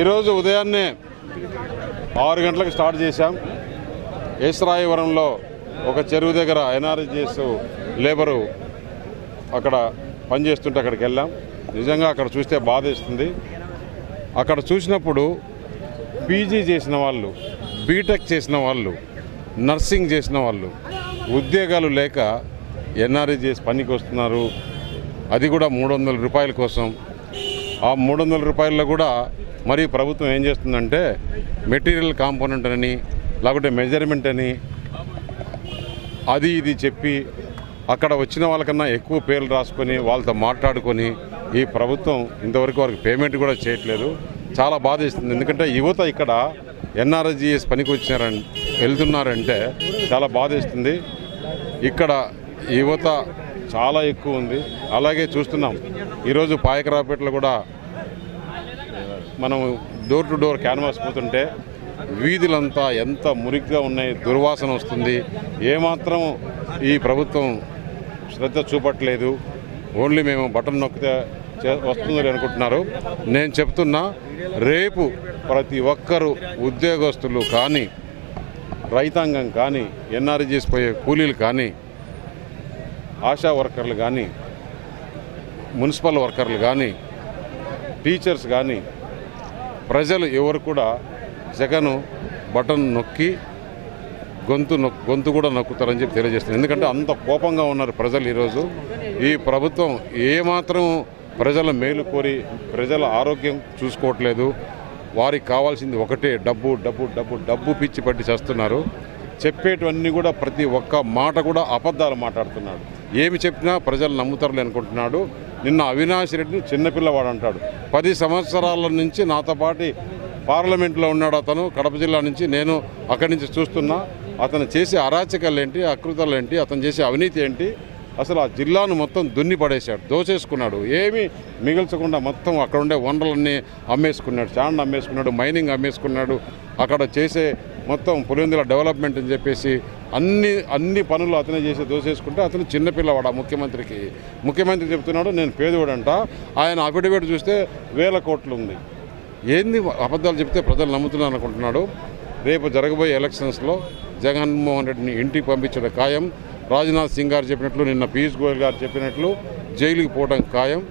ఈరోజు ఉదయాన్నే 6 గంటలకు స్టార్ట్ చేశాం. ఏసరాయవరంలో ఒక చెరువు దగ్గర ఎన్ఆర్జీఎస్ లేబరు అక్కడ పనిచేస్తుంటే అక్కడికి వెళ్ళాం. నిజంగా అక్కడ చూస్తే బాధేస్తుంది. అక్కడ చూసినప్పుడు పీజీ చేసిన వాళ్ళు, బీటెక్ చేసిన వాళ్ళు, నర్సింగ్ చేసిన వాళ్ళు ఉద్యోగాలు లేక ఎన్ఆర్జీఎస్ పనికి వస్తున్నారు. అది కూడా 300 రూపాయల కోసం. ఆ 300 రూపాయల్లో కూడా మరి ప్రభుత్వం ఏం చేస్తుందంటే మెటీరియల్ కాంపోనెంట్ అని, లేకపోతే మెజర్మెంట్ అని అది ఇది చెప్పి అక్కడ వచ్చిన వాళ్ళకన్నా ఎక్కువ పేర్లు రాసుకొని వాళ్ళతో మాట్లాడుకొని ఈ ప్రభుత్వం ఇంతవరకు వారికి పేమెంట్ కూడా చేయట్లేదు. చాలా బాధేస్తుంది. ఎందుకంటే యువత ఇక్కడ ఎన్ఆర్జీఎస్ పనికి వెళ్తున్నారంటే చాలా బాధేస్తుంది. ఇక్కడ యువత చాలా ఎక్కువ ఉంది. అలాగే చూస్తున్నాం ఈరోజు పాయకరావుపేటలో కూడా మనం డోర్ టు డోర్ క్యాన్వాస్ పోతుంటే వీధులంతా ఎంత మురిగ్గా ఉన్నాయి, దుర్వాసన వస్తుంది. ఏమాత్రం ఈ ప్రభుత్వం శ్రద్ధ చూపట్లేదు. ఓన్లీ మేము బటన్ నొక్కితే వస్తుందని అనుకుంటున్నారు. నేను చెప్తున్నా, రేపు ప్రతి ఒక్కరూ ఉద్యోగస్తులు కానీ, రైతాంగం కానీ, ఎన్ఆర్జీఎస్ పోయే కూలీలు కానీ, ఆశా వర్కర్లు కానీ, మున్సిపల్ వర్కర్లు కానీ, టీచర్స్ కానీ, ప్రజలు ఎవరు కూడా జగన్ బటన్ నొక్కి గొంతు కూడా నొక్కుతారని చెప్పి తెలియజేస్తుంది. ఎందుకంటే అంత కోపంగా ఉన్నారు ప్రజలు. ఈరోజు ఈ ప్రభుత్వం ఏమాత్రం ప్రజల మేలు కోరి ప్రజల ఆరోగ్యం చూసుకోవట్లేదు. వారికి కావాల్సింది ఒకటే, డబ్బు డబ్బు డబ్బు డబ్బు పిచ్చి పట్టి చేస్తున్నారు. చెప్పేటివన్నీ కూడా ప్రతి ఒక్క మాట కూడా అబద్ధాలు మాట్లాడుతున్నాడు. ఏమి చెప్పినా ప్రజలు నమ్ముతారులే అనుకుంటున్నాడు. నిన్న అవినాష్ రెడ్డిని చిన్నపిల్లవాడు అంటాడు. 10 సంవత్సరాల నుంచి నాతో పాటు పార్లమెంట్లో ఉన్నాడు అతను. కడప జిల్లా నుంచి నేను అక్కడి నుంచి చూస్తున్నా. అతను చేసే అరాచకాలు ఏంటి, అకృతాలు ఏంటి, అతను చేసే అవినీతి ఏంటి, అసలు ఆ జిల్లాను మొత్తం దున్ని పడేశాడు, దోచేసుకున్నాడు. ఏమీ మిగిల్చకుండా మొత్తం అక్కడ ఉండే వనరులన్నీ అమ్మేసుకున్నాడు. చాండ్ అమ్మేసుకున్నాడు, మైనింగ్ అమ్మేసుకున్నాడు. అక్కడ చేసే మొత్తం పులివెందుల డెవలప్మెంట్ అని చెప్పేసి అన్ని పనులు అతనే చేసి దోసేసుకుంటే అతను చిన్నపిల్లవాడు. ఆ ముఖ్యమంత్రి చెప్తున్నాడు నేను పేదవాడంట. ఆయన అఫిడవిట్ చూస్తే 1000 కోట్లు ఉంది. ఏంది అబద్ధాలు చెప్తే ప్రజలు నమ్ముతున్నారు అనుకుంటున్నాడు. రేపు జరగబోయే ఎలక్షన్స్లో జగన్మోహన్ రెడ్డిని ఇంటికి పంపించడం ఖాయం. రాజ్నాథ్ సింగ్ గారు చెప్పినట్లు, నిన్న పీయూష్ గోయల్ గారు చెప్పినట్లు జైలుకి పోవడం ఖాయం.